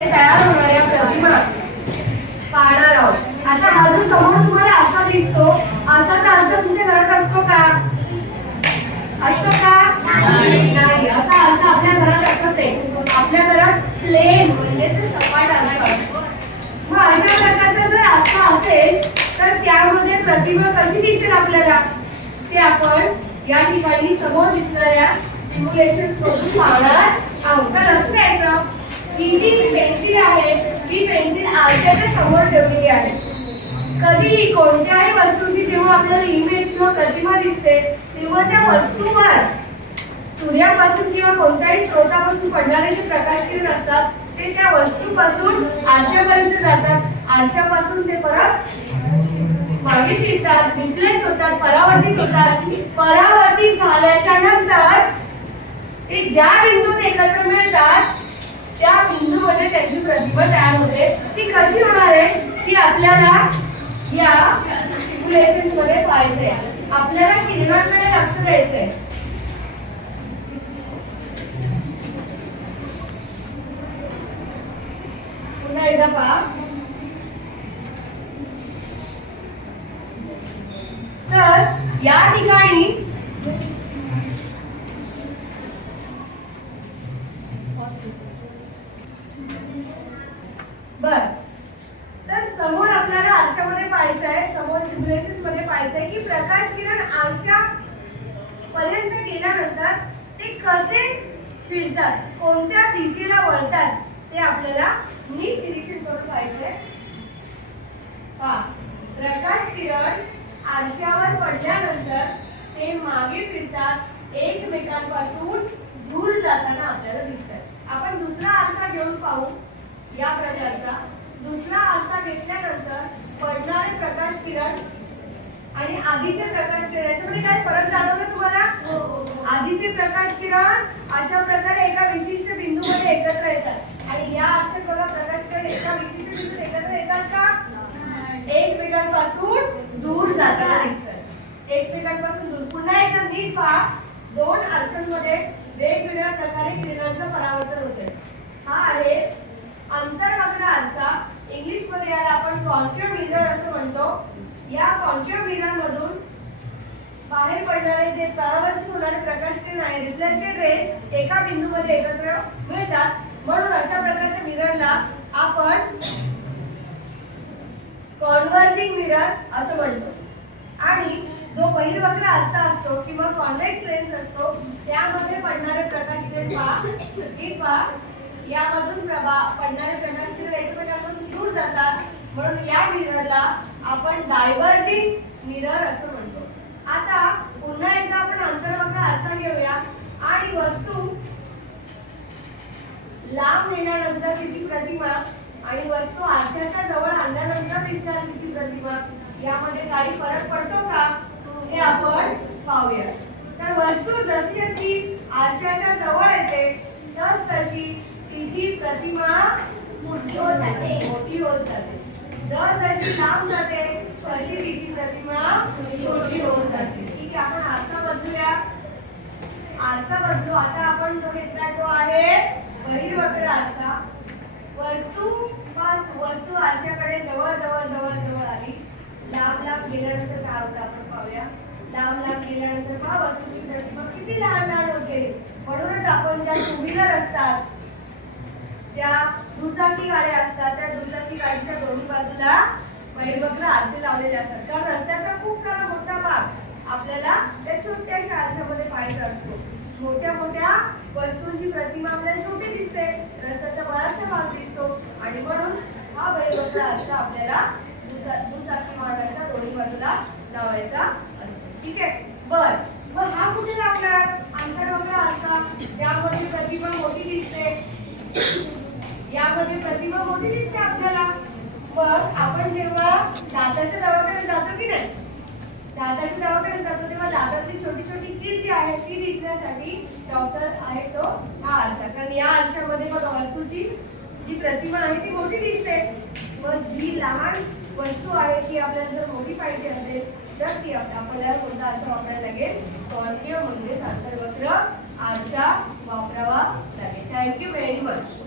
तयार होणाऱ्या प्रतिमा पाहणार आहोत। आता हा जो समोर तुम्हाला असा दिसतो, असाच आरसा तुमच्या घरात असतो का? असतो का? नाही। असा आरसा आपल्या घरात असत आहे। आपल्या घरात प्लेन म्हणजे ते सपाट आरसा असतो। मग अशा प्रकारचा जर आरसा असेल तर त्यामध्ये प्रतिमा कशी दिसेल आपल्याला ते आपण या ठिकाणी समोर दिसणाऱ्या सिम्युलेशन्स मधून पाहणार आहोत। तर लक्ष द्यायचं, ही जी पेन्सिल आहे ही पेन्सिल आरशाच्या समोर ठेवलेली आहे। कधीही कोणत्याही वस्तूची जेव्हा आपल्याला इमेज किंवा प्रतिमा दिसते तेव्हा त्या वस्तूवर सूर्यापासून किंवा कोणत्याही स्रोतापासून पडणारे जे प्रकाश किरण असतात ते त्या वस्तूपासून आरशापर्यंत जातात। आरशापासून ते परत मागे फिरतात, रिफ्लेक्ट होतात, परावर्तित होतात। परावर्तित झाल्याच्या नंतर ते ज्या बिंदूत एकत्र मिळतात त्या बिंदूमध्ये त्यांची प्रतिमा तयार होते। ती कशी होणार आहे ती आपल्याला या सिम्युलेशन्स मध्ये पाहायचंय। आपल्याला किरणांकडे लक्ष द्यायचंय। पुन्हा एकदा पहा। तर या ठिकाणी बर, तर समोर आपल्याला आरशामध्ये पाहायचं आहे, समोर सिम्युलेशन्स मध्ये पाहायचं आहे की प्रकाश किरण आरशा पर्यंत गेल्यानंतर ते कसे फिरतात, कोणत्या दिशेला वळतात ते आपल्याला नीट निरीक्षण करून पाहायचं आहे। पहा, प्रकाश किरण आरशावर पडल्यानंतर ते मागे फिरतात, एकमेकांपासून दूर जाताना आपल्याला दिसतात। आपण दुसरा आरसा घेऊन पाहू। या प्रकारचा दुसरा आरसा घेतल्यानंतर पडणारे प्रकाश किरण आणि आधीचे प्रकाश किरण याच्यामध्ये काय फरक जाणवला तुम्हाला? आधीचे प्रकाश किरण अशा प्रकारे एका विशिष्ट बिंदूमध्ये एकत्र येतात आणि या आरशात बघा प्रकाश किरण एका विशिष्ट बिंदूत एकत्र येतात का? एकमेकांपासून दूर जाताना दिसतात। एकमेकांपासून दूर। पुन्हा एकदा नीट पहा, दोन आरशांमध्ये वेगवेगळ्या प्रकारे किरणांचं परावर्तन होते। हा आहे अंतर्वक्र आरसा, इंग्लिश मध्ये याला आपण कॉन्केव्ह मिरर असं म्हणतो। या कॉन्केव्ह मिरर मधून बाहेर पडणारे जे परावर्तित होणारे प्रकाश किरण आहे, रिफ्लेक्टेड रेज एका बिंदूमध्ये एकत्र मिळतात, म्हणून अशा प्रकारच्या मिररला आपण कॉन्व्हर्जिंग मिरर असं म्हणतो। आणि जो बहिर्वक्र आरसा असतो किंवा कॉन्व्हेक्स लेन्स असतो त्यामध्ये पडणारे प्रकाश किरण पहा, यामधून पडणारे प्रकाश किरण एकमेकांपासून दूर जातात, म्हणून या मिररला आपण डायव्हर्जिंग मिरर असं म्हणतो। आता पुन्हा एकदा आपण अंतर्वक्र आरसा घेऊया आणि वस्तू लांब नेल्यानंतर तिची प्रतिमा आणि वस्तू आरशाच्या जवळ आणल्यानंतर दिसणार तिची प्रतिमा यामध्ये काही फरक पडतो का हे आपण पाहूया। तर वस्तू जशी जशी आरशाच्या जवळ येते तशी तिची प्रतिमा मोठी होत जाते। जशी लांब जाते तशी तिची प्रतिमा छोटी होत जाते। ठीक आहे, आपण आरसा बदलूया। आरसा बदलू। आता आपण जो घेतला तो आहे बहिर्वक्र आरसा। वस्तू आरशाकडे जवळ जवळ जवळ जवळ आली, लांब लांब गेल्यानंतर काय होतं आपण पाहूया। लांब लांब गेल्यानंतर पहा वस्तूची प्रतिमा किती लहान लहान होते। म्हणूनच आपण ज्या टू व्हीलर असतात, ज्या दुचाकी गाड्या असतात, त्या दुचाकी गाडीच्या दोन्ही बाजूला बहिर्वक्र आरसे लावलेले असतात, कारण रस्त्याचा खूप सारा मोठा भाग आपल्याला त्या छोट्याशा आरशामध्ये पाहायचा असतो। मोठ्या मोठ्या वस्तूंची प्रतिमा आपल्याला छोटी दिसते, रस्त्याचा बराचसा भाग दिसतो आणि म्हणून हा बहिर्वक्र आरसा आपल्याला दुचाकी मार्गाच्या दोन्ही बाजूला लावायचा असतो। ठीक आहे, बर, मग हा कुठे लावणार? अंतर्वक्र आरसा, ज्यामध्ये प्रतिमा मोठी दिसते, यामध्ये प्रतिमा मोठी दिसते आपल्याला। मग आपण जेव्हा दाताच्या दवाखान्यात जातो की नाही, दाताच्या दवाखान्यात जातो तेव्हा दातातली छोटी छोटी कीड जी आहे ती दिसण्यासाठी डॉक्टर आहे तो हा आरसा, कारण या आरशामध्ये बघा वस्तूची जी प्रतिमा आहे ती मोठी दिसते। मग जी लहान वस्तू आहे ती आपल्याला जर मोठी पाहिजे असेल तर ती आपल्याला कोणता आरसा वापरायला लागेल? कॉन्केव्ह म्हणजे अंतर्वक्र आरसा वापरावा लागेल। Thank you very much.